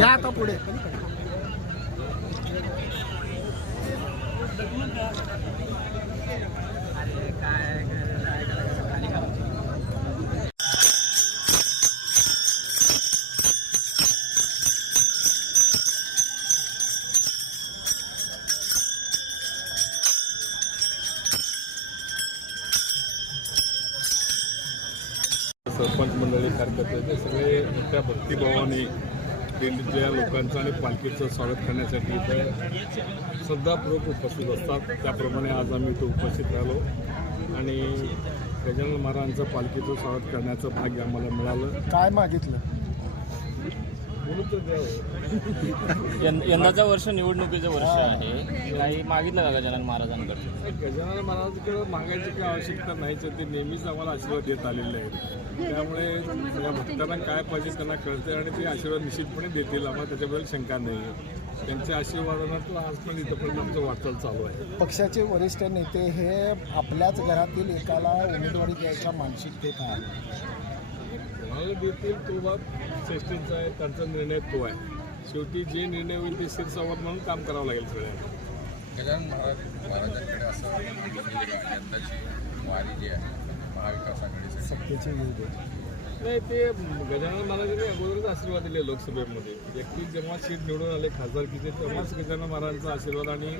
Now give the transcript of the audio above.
घ्या आता पुढे. सरपंच मंडळी कार्यकर्ते ते सगळे मोठ्या भक्तिभावाने दिल्लीतल्या लोकांचं आणि पालखीचं स्वागत करण्यासाठी इथं श्रद्धापूर्वक उपस्थित असतात. त्याप्रमाणे आज आम्ही इथं उपस्थित राहिलो. आणि गजानन महाराजांचं पालखीचं स्वागत करण्याचं भाग्य आम्हाला मिळालं. काय मागितलं म्हणून तर द्यावं यं- यंदाचं वर्ष निवडणुकीचं वर्ष आहे. काही मागितलं का गजानन महाराजांकडे गजानन महाराजांकडे मागायची काही आवश्यकता नाहीच. ते नेहमीच आम्हाला आशीर्वाद देत आलेले आहेत. त्यामुळे या भक्तांना काय पाहिजे त्यांना कळते आणि ते आशीर्वाद निश्चितपणे देतील. आम्हाला त्याच्याबद्दल शंका नाही आहे त्यांच्या आशीर्वादानं आज पण इथंपर्यंत आमचं वाटचाल चालू आहे. पक्षाचे वरिष्ठ नेते हे आपल्याच घरातील एकाला उमेदवारी द्यायच्या मानसिकतेत आहे कोणाला देतील तो बाब श्रेष्ठींचा आहे त्यांचा निर्णय तो आहे. शेवटी जे निर्णय होईल ते शिरसावर म्हणून काम करावं लागेल सगळ्यांना. गजानन महाराज महाराजांकडे असं यंदाची वारी जी आहे महाविकास आघाडीसाठी. नाही ते गजानन महाराजांनी अगोदरच आशीर्वाद दिले लोकसभेमध्ये. व्यक्ती जेव्हा सीट निवडून आले खासदारकीचे तेव्हाच गजानन महाराजांचा आशीर्वाद आणि